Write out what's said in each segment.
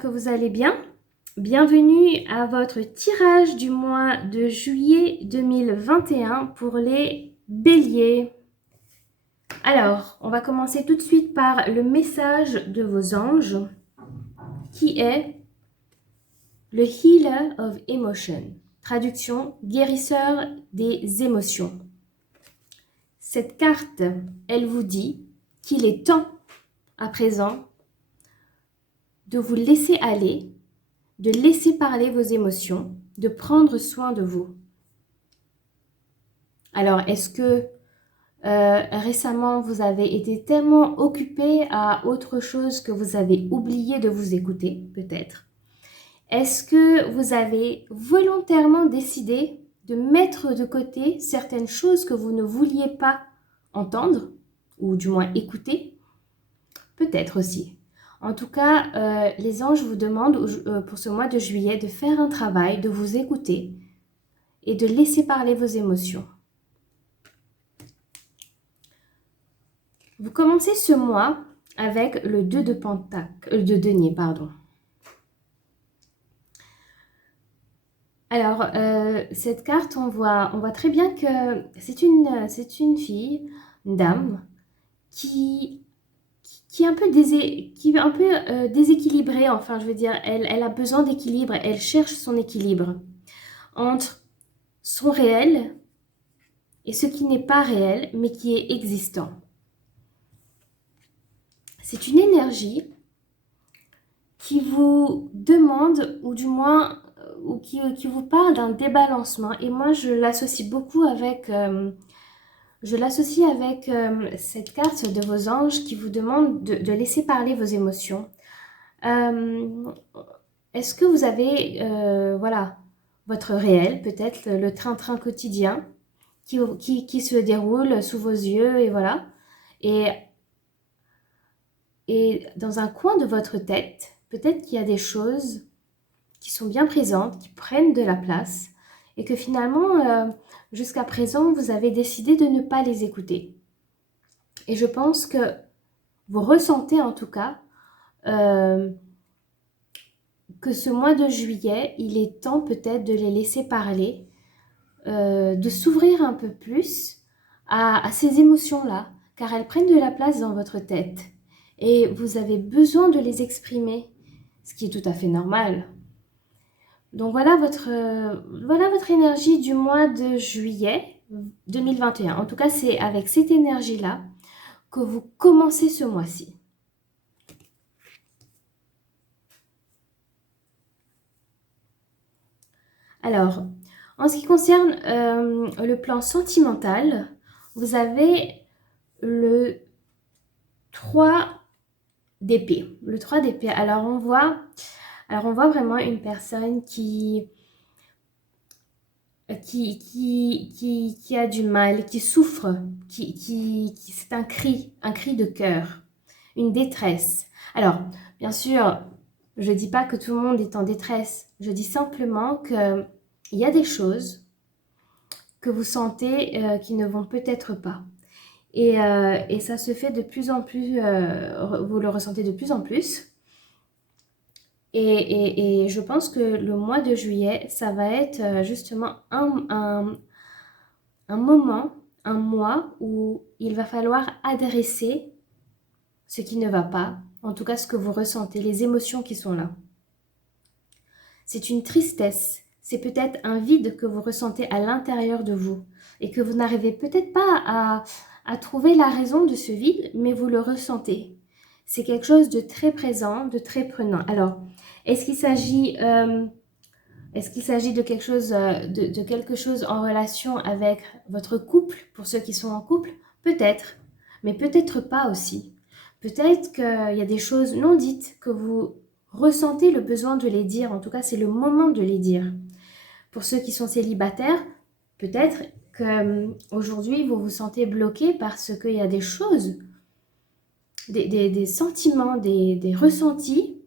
j'espère que vous allez bien. Bienvenue à votre tirage du mois de juillet 2021 pour les béliers. Alors, on va commencer tout de suite par le message de vos anges qui est le Healer of Emotion. Traduction, guérisseur des émotions. Cette carte, elle vous dit qu'il est temps à présent de vous laisser aller, de laisser parler vos émotions, de prendre soin de vous. Alors, est-ce que récemment, vous avez été tellement occupé à autre chose que vous avez oublié de vous écouter, peut-être? Est-ce que vous avez volontairement décidé de mettre de côté certaines choses que vous ne vouliez pas entendre, ou du moins écouter? Peut-être aussi. En tout cas, les anges vous demandent pour ce mois de juillet de faire un travail, de vous écouter et de laisser parler vos émotions. Vous commencez ce mois avec le 2 de de denier, pardon. Alors, cette carte, on voit très bien que c'est une fille, une dame, qui est un peu, déséquilibrée, enfin, je veux dire, elle a besoin d'équilibre, elle cherche son équilibre entre son réel et ce qui n'est pas réel, mais qui est existant. C'est une énergie qui vous demande, ou du moins, ou qui vous parle d'un débalancement. Et moi, je l'associe beaucoup avec, cette carte de vos anges qui vous demande de laisser parler vos émotions. Est-ce que vous avez, voilà, votre réel, peut-être le train-train quotidien qui se déroule sous vos yeux, et voilà. Et dans un coin de votre tête, peut-être qu'il y a des choses qui sont bien présentes, qui prennent de la place, et que finalement, jusqu'à présent, vous avez décidé de ne pas les écouter. Et je pense que vous ressentez en tout cas que ce mois de juillet, il est temps peut-être de les laisser parler, de s'ouvrir un peu plus à ces émotions-là, car elles prennent de la place dans votre tête. Et vous avez besoin de les exprimer, ce qui est tout à fait normal. Donc voilà votre énergie du mois de juillet 2021. En tout cas, c'est avec cette énergie-là que vous commencez ce mois-ci. Alors, en ce qui concerne le plan sentimental, vous avez le 3 d'épée. Le 3 d'épée. Alors on voit vraiment une personne qui a du mal, qui souffre, c'est un cri de cœur, une détresse. Alors, bien sûr, je ne dis pas que tout le monde est en détresse. Je dis simplement qu'il y a des choses que vous sentez qui ne vont peut-être pas. Et ça se fait de plus en plus, vous le ressentez de plus en plus. Et je pense que le mois de juillet, ça va être justement un moment, un mois où il va falloir adresser ce qui ne va pas, en tout cas ce que vous ressentez, les émotions qui sont là. C'est une tristesse, c'est peut-être un vide que vous ressentez à l'intérieur de vous et que vous n'arrivez peut-être pas à trouver la raison de ce vide, mais vous le ressentez. C'est quelque chose de très présent, de très prenant. Alors, est-ce qu'il s'agit de quelque chose, de quelque chose en relation avec votre couple, pour ceux qui sont en couple? Peut-être, mais peut-être pas aussi. Peut-être qu'il y a des choses non dites que vous ressentez le besoin de les dire. En tout cas, c'est le moment de les dire. Pour ceux qui sont célibataires, peut-être qu'aujourd'hui, vous vous sentez bloqué parce qu'il y a des choses, des sentiments, des ressentis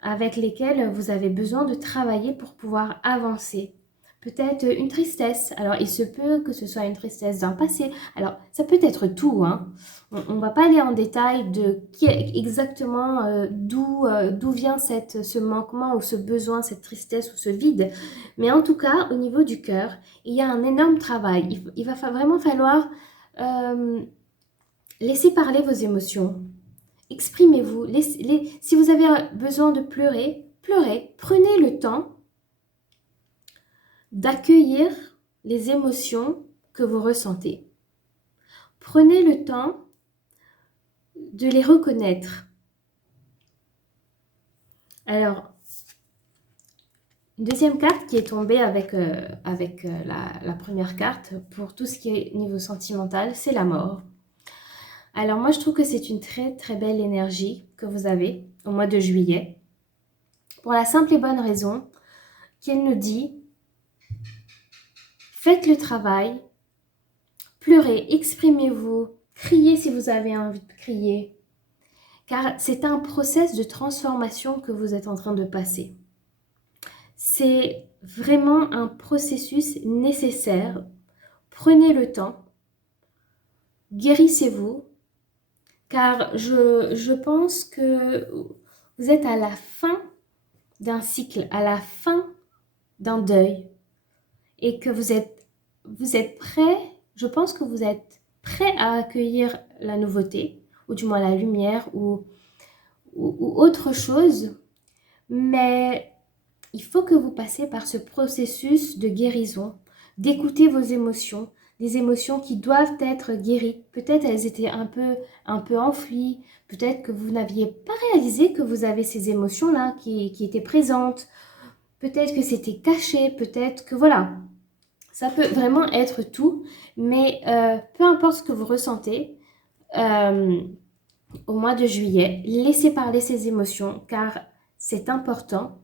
avec lesquels vous avez besoin de travailler pour pouvoir avancer, peut-être une tristesse. Alors, il se peut que ce soit une tristesse d'un passé. Alors, ça peut être tout, hein. On ne va pas aller en détail de exactement d'où vient ce manquement ou ce besoin, cette tristesse ou ce vide. Mais en tout cas, au niveau du cœur, il y a un énorme travail. Il va vraiment falloir euh, laisser parler vos émotions. Exprimez-vous. Si vous avez besoin de pleurer, pleurez. Prenez le temps d'accueillir les émotions que vous ressentez. Prenez le temps de les reconnaître. Alors, une deuxième carte qui est tombée avec la première carte pour tout ce qui est niveau sentimental, c'est la mort. Alors moi, je trouve que c'est une très très belle énergie que vous avez au mois de juillet, pour la simple et bonne raison qu'elle nous dit faites le travail, pleurez, exprimez-vous, criez si vous avez envie de crier, car c'est un process de transformation que vous êtes en train de passer. C'est vraiment un processus nécessaire. Prenez le temps, guérissez-vous, car je pense que vous êtes à la fin d'un cycle, à la fin d'un deuil, et que vous êtes prêt, je pense que vous êtes prêt à accueillir la nouveauté, ou du moins la lumière, ou autre chose, mais il faut que vous passiez par ce processus de guérison, d'écouter vos émotions, des émotions qui doivent être guéries. Peut-être elles étaient un peu enfouies, peut-être que vous n'aviez pas réalisé que vous avez ces émotions-là qui étaient présentes, peut-être que c'était caché, peut-être que voilà. Ça peut vraiment être tout, mais peu importe ce que vous ressentez, au mois de juillet, laissez parler ces émotions car c'est important.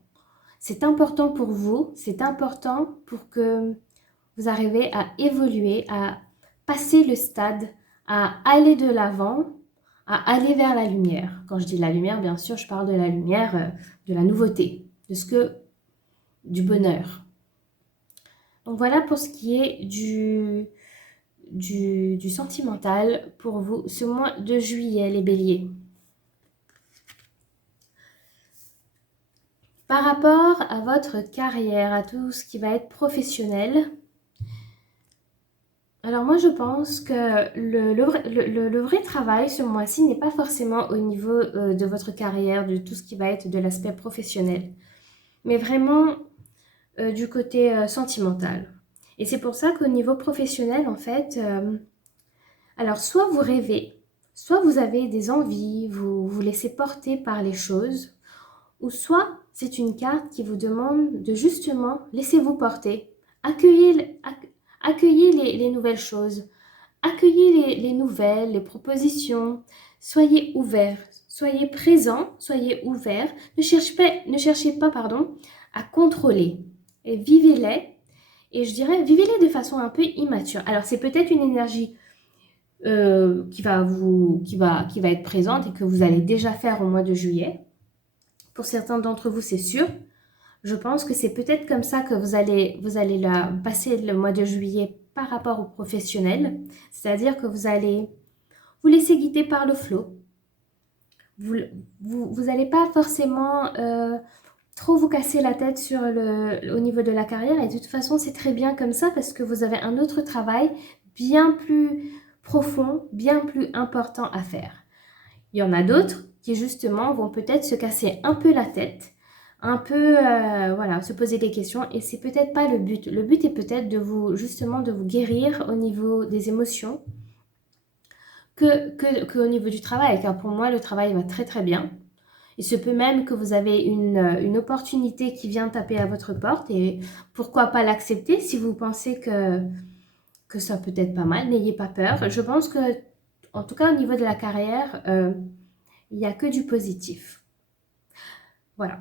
C'est important pour vous, c'est important pour que vous arrivez à évoluer, à passer le stade, à aller de l'avant, à aller vers la lumière. Quand je dis la lumière, bien sûr, je parle de la lumière, de la nouveauté, du bonheur. Donc voilà pour ce qui est du sentimental pour vous ce mois de juillet, les béliers. Par rapport à votre carrière, à tout ce qui va être professionnel, alors moi je pense que le vrai travail ce mois-ci n'est pas forcément au niveau de votre carrière, de tout ce qui va être de l'aspect professionnel, mais vraiment du côté sentimental. Et c'est pour ça qu'au niveau professionnel, en fait, alors soit vous rêvez, soit vous avez des envies, vous vous laissez porter par les choses, ou soit c'est une carte qui vous demande de justement laissez-vous porter, accueillez les nouvelles choses, accueillez les nouvelles, les propositions, soyez ouverts, soyez présents, soyez ouverts, ne cherchez pas à contrôler, et vivez-les, et je dirais vivez-les de façon un peu immature. Alors c'est peut-être une énergie qui va être présente et que vous allez déjà faire au mois de juillet. Pour certains d'entre vous, c'est sûr. Je pense que c'est peut-être comme ça que vous allez passer le mois de juillet par rapport aux professionnels. C'est-à-dire que vous allez vous laisser guider par le flot. Vous n'allez pas forcément trop vous casser la tête au niveau de la carrière. Et de toute façon, c'est très bien comme ça parce que vous avez un autre travail bien plus profond, bien plus important à faire. Il y en a d'autres qui justement vont peut-être se casser un peu la tête, un peu se poser des questions et c'est peut-être pas le but. Le but est peut-être de vous guérir au niveau des émotions que au niveau du travail, car pour moi le travail va très très bien. Il se peut même que vous avez une opportunité qui vient taper à votre porte et pourquoi pas l'accepter si vous pensez que ça peut être pas mal, n'ayez pas peur. Je pense que, en tout cas au niveau de la carrière, il n'y a que du positif. Voilà.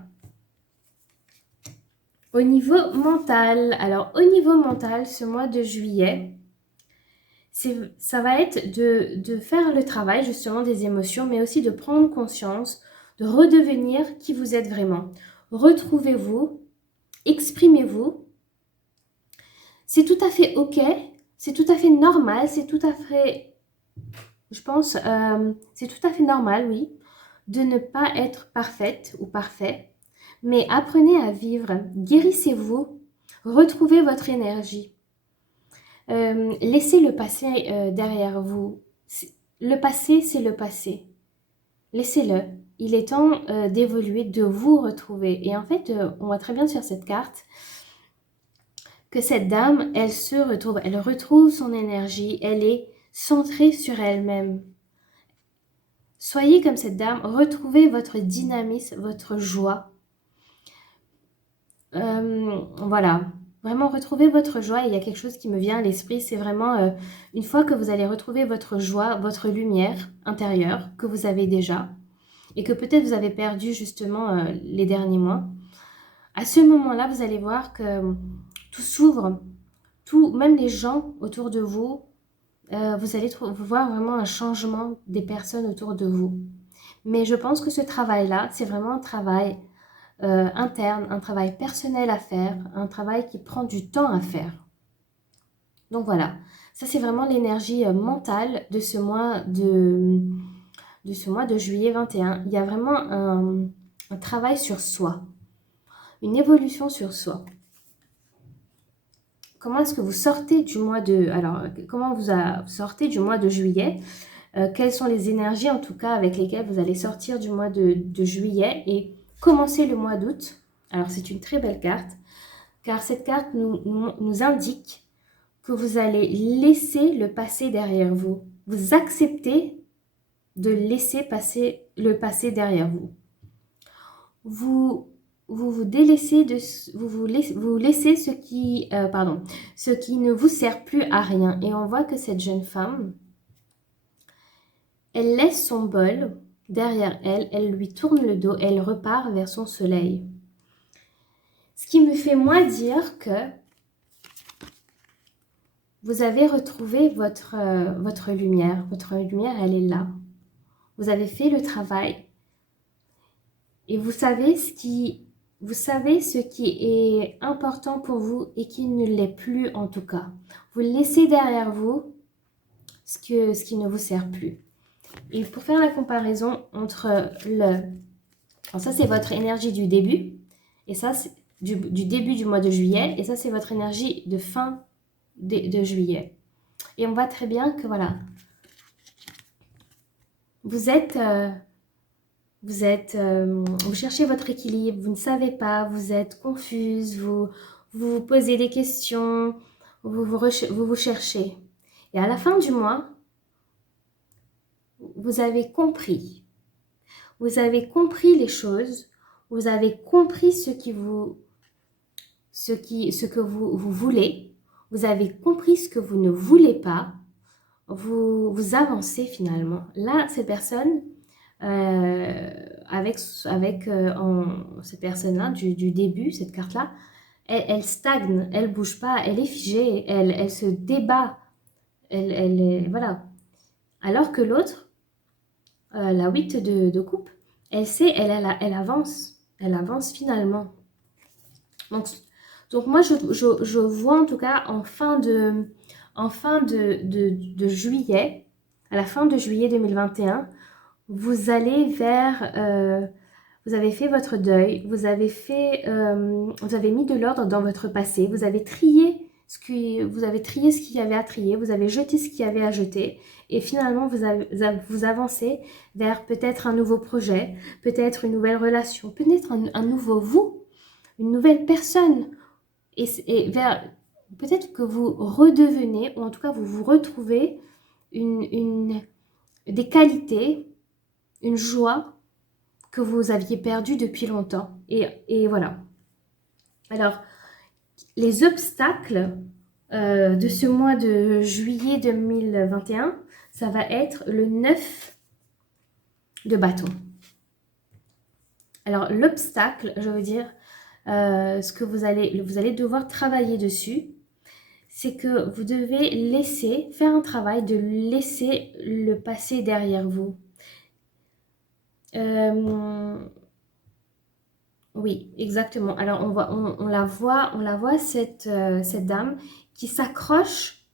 Au niveau mental, alors au niveau mental, ce mois de juillet, ça va être de faire le travail justement des émotions, mais aussi de prendre conscience, de redevenir qui vous êtes vraiment. Retrouvez-vous, exprimez-vous, c'est tout à fait OK, c'est tout à fait normal, c'est tout à fait, je pense, c'est tout à fait normal, oui, de ne pas être parfaite ou parfait, mais apprenez à vivre, guérissez-vous, retrouvez votre énergie. Laissez le passé derrière vous. Le passé, c'est le passé. Laissez-le. Il est temps d'évoluer, de vous retrouver. Et en fait, on voit très bien sur cette carte que cette dame, elle se retrouve, elle retrouve son énergie, elle est centrée sur elle-même. Soyez comme cette dame, retrouvez votre dynamisme, votre joie. Voilà, vraiment retrouvez votre joie. Il y a quelque chose qui me vient à l'esprit, c'est vraiment une fois que vous allez retrouver votre joie, votre lumière intérieure que vous avez déjà et que peut-être vous avez perdu justement les derniers mois. À ce moment-là, vous allez voir que tout s'ouvre, tout, même les gens autour de vous, vous allez voir vraiment un changement des personnes autour de vous. Mais je pense que ce travail-là, c'est vraiment un travail interne, un travail personnel à faire, un travail qui prend du temps à faire. Donc voilà, ça c'est vraiment l'énergie mentale de ce mois de juillet 21. Il y a vraiment un travail sur soi, une évolution sur soi. Comment est-ce que vous sortez du mois de... Alors, comment vous sortez du mois de juillet? Quelles sont les énergies, en tout cas, avec lesquelles vous allez sortir du mois de juillet et commencer le mois d'août? Alors, c'est une très belle carte, car cette carte nous indique que vous allez laisser le passé derrière vous. Vous acceptez de laisser passer le passé derrière vous. Vous délaissez vous laissez ce qui ne vous sert plus à rien. Et on voit que cette jeune femme, elle laisse son bol derrière elle, elle lui tourne le dos, elle repart vers son soleil. Ce qui me fait moi dire que vous avez retrouvé votre lumière. Votre lumière, elle est là. Vous avez fait le travail et vous savez ce qui est important pour vous et qui ne l'est plus en tout cas. Vous laissez derrière vous ce qui ne vous sert plus. Et pour faire la comparaison entre alors ça c'est votre énergie du début, et ça c'est du début du mois de juillet, et ça c'est votre énergie de fin de juillet. Et on voit très bien que voilà, vous cherchez votre équilibre, vous ne savez pas, vous êtes confuse, vous posez des questions, vous cherchez. Et à la fin du mois, vous avez compris. Vous avez compris les choses, vous avez compris ce que vous voulez, vous avez compris ce que vous ne voulez pas, vous avancez finalement. Là, cette personne, cette personne-là, du début, cette carte-là, elle stagne, elle bouge pas, elle est figée, elle se débat, elle est, voilà. Alors que l'autre, la 8 de coupe, elle sait, elle avance finalement. Donc moi, je vois en tout cas en fin de juillet, à la fin de juillet 2021, vous allez vous avez fait votre deuil, vous avez mis de l'ordre dans votre passé, vous avez trié ce qu'il y avait à trier, vous avez jeté ce qu'il y avait à jeter, et finalement vous avancez vers peut-être un nouveau projet, peut-être une nouvelle relation, peut-être un nouveau vous, une nouvelle personne, et vers peut-être que vous redevenez, ou en tout cas vous retrouvez des qualités, une joie que vous aviez perdue depuis longtemps. Et voilà. Alors, les obstacles de ce mois de juillet 2021, ça va être le 9 de bâton. Alors, l'obstacle, je veux dire, ce que vous allez devoir travailler dessus, c'est que vous devez faire un travail de laisser le passé derrière vous. Oui, exactement. Alors on la voit cette dame, qui s'accroche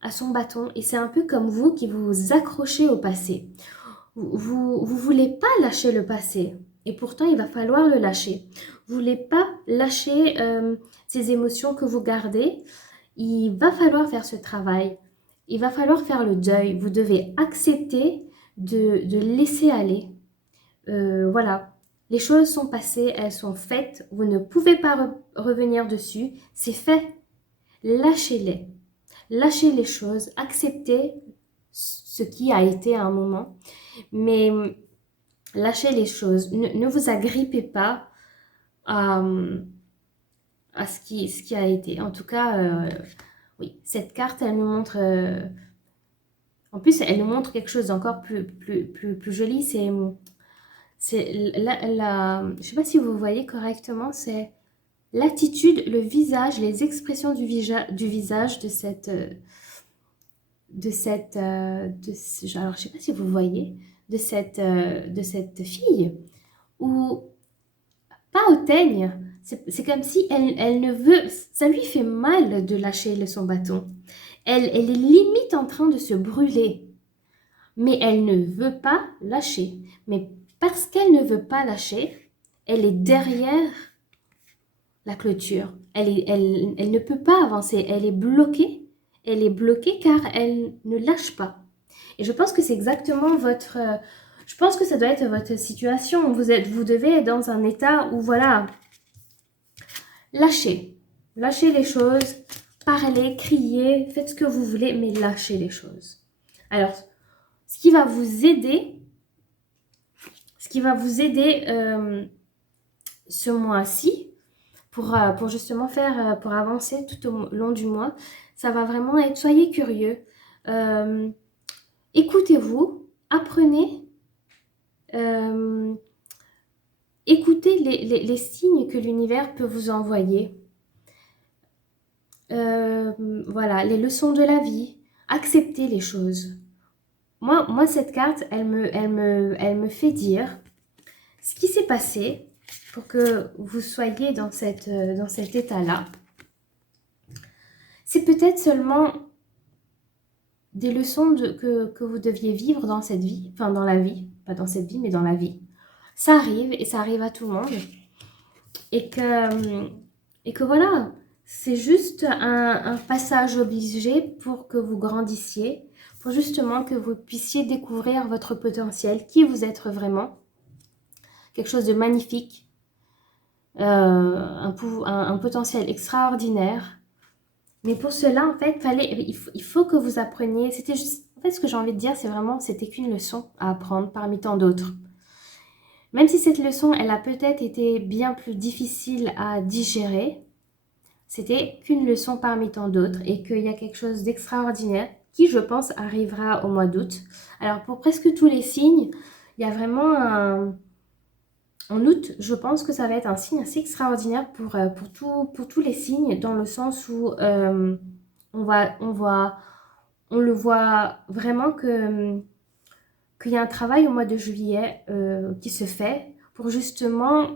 à son bâton et c'est un peu comme vous qui vous accrochez au passé. Vous voulez pas lâcher le passé et pourtant il va falloir le lâcher. Vous voulez pas lâcher ces émotions que vous gardez. Il va falloir faire ce travail. Il va falloir faire le deuil. Vous devez accepter de laisser aller. Voilà. Les choses sont passées, elles sont faites. Vous ne pouvez pas revenir dessus. C'est fait. Lâchez-les. Lâchez les choses. Acceptez ce qui a été à un moment. Mais lâchez les choses. Ne vous agrippez pas à, à ce qui a été. En tout cas, oui, cette carte, elle nous montre... en plus, elle nous montre quelque chose d'encore plus joli. Je ne sais pas si vous voyez correctement, c'est l'attitude, le visage, les expressions du visage de cette... alors, je ne sais pas si vous voyez, de cette fille, ou pas hautaine. C'est comme si elle ne veut... Ça lui fait mal de lâcher son bâton. Elle est limite en train de se brûler. Mais elle ne veut pas lâcher. Mais parce qu'elle ne veut pas lâcher, elle est derrière la clôture. Elle ne peut pas avancer. Elle est bloquée. Elle est bloquée car elle ne lâche pas. Et je pense que c'est exactement votre... je pense que ça doit être votre situation. Vous devez être dans un état où, voilà, lâchez. Lâchez les choses. Parlez, criez, faites ce que vous voulez, mais lâchez les choses. Alors, ce qui va vous aider ce mois-ci pour justement pour avancer tout au long du mois, ça va vraiment être, soyez curieux, écoutez-vous, apprenez, écoutez les signes que l'univers peut vous envoyer. Voilà, les leçons de la vie, acceptez les choses. Moi, cette carte, elle me fait dire ce qui s'est passé pour que vous soyez dans cet état-là. C'est peut-être seulement des leçons que vous deviez vivre dans cette vie, enfin dans la vie, pas dans cette vie, mais dans la vie. Ça arrive et ça arrive à tout le monde. Et que voilà, c'est juste un passage obligé pour que vous grandissiez, pour justement que vous puissiez découvrir votre potentiel, qui vous êtes vraiment. Quelque chose de magnifique, un potentiel extraordinaire. Mais pour cela, en fait, il faut que vous appreniez. C'était juste, en fait, ce que j'ai envie de dire, c'est vraiment, c'était qu'une leçon à apprendre parmi tant d'autres. Même si cette leçon, elle a peut-être été bien plus difficile à digérer, c'était qu'une leçon parmi tant d'autres et qu'il y a quelque chose d'extraordinaire qui, je pense, arrivera au mois d'août. Alors, pour presque tous les signes, il y a vraiment en août, je pense que ça va être un signe assez extraordinaire pour tous les signes, dans le sens où on le voit vraiment qu'il y a un travail au mois de juillet qui se fait pour justement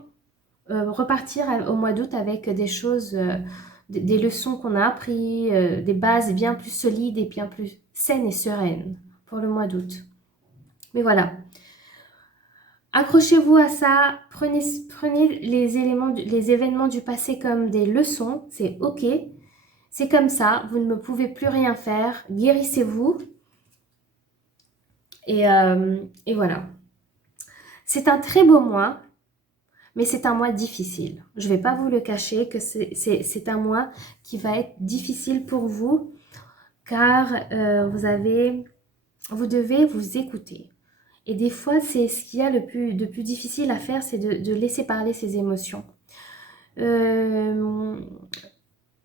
repartir au mois d'août avec des choses, des leçons qu'on a apprises, des bases bien plus solides et bien plus saines et sereines pour le mois d'août. Mais voilà. Accrochez-vous à ça, prenez les événements du passé comme des leçons, c'est ok, c'est comme ça, vous ne pouvez plus rien faire, guérissez-vous et voilà. C'est un très beau mois, mais c'est un mois difficile. Je ne vais pas vous le cacher que c'est un mois qui va être difficile pour vous car vous devez vous écouter. Et des fois, c'est ce qu'il y a de plus difficile à faire, c'est de laisser parler ses émotions. Les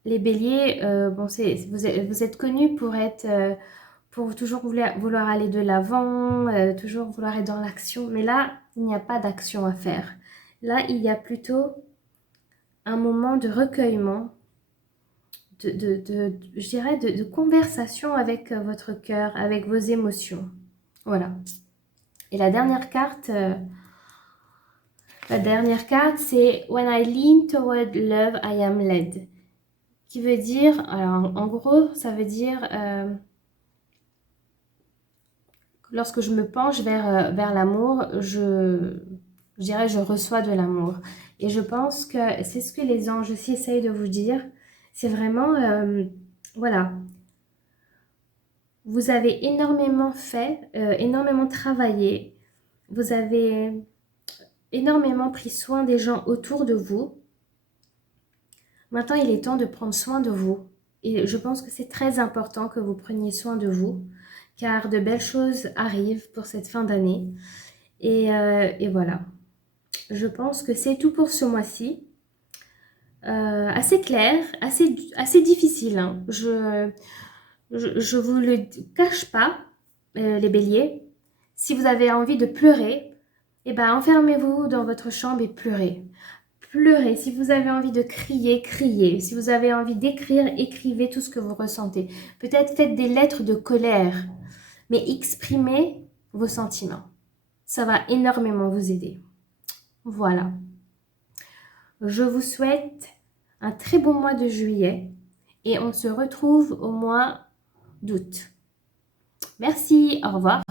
béliers, bon, vous êtes connus pour toujours vouloir aller de l'avant, toujours vouloir être dans l'action. Mais là, il n'y a pas d'action à faire. Là, il y a plutôt un moment de recueillement, je dirais, de conversation avec votre cœur, avec vos émotions. Voilà. Et la dernière carte, c'est When I lean toward love, I am led, qui veut dire, alors en gros, ça veut dire lorsque je me penche vers l'amour, je dirais je reçois de l'amour. Et je pense que c'est ce que les anges aussi essayent de vous dire. C'est vraiment, voilà, vous avez énormément fait, énormément travaillé, vous avez énormément pris soin des gens autour de vous. Maintenant, il est temps de prendre soin de vous. Et je pense que c'est très important que vous preniez soin de vous, car de belles choses arrivent pour cette fin d'année. Et voilà. Je pense que c'est tout pour ce mois-ci. Assez clair, assez difficile, hein. Je vous le cache pas, les béliers. Si vous avez envie de pleurer, eh ben, enfermez-vous dans votre chambre et pleurez. Pleurez. Si vous avez envie de crier, criez. Si vous avez envie d'écrire, écrivez tout ce que vous ressentez. Peut-être faites des lettres de colère, mais exprimez vos sentiments. Ça va énormément vous aider. Voilà. Je vous souhaite un très bon mois de juillet et on se retrouve au mois d'août. Merci, au revoir.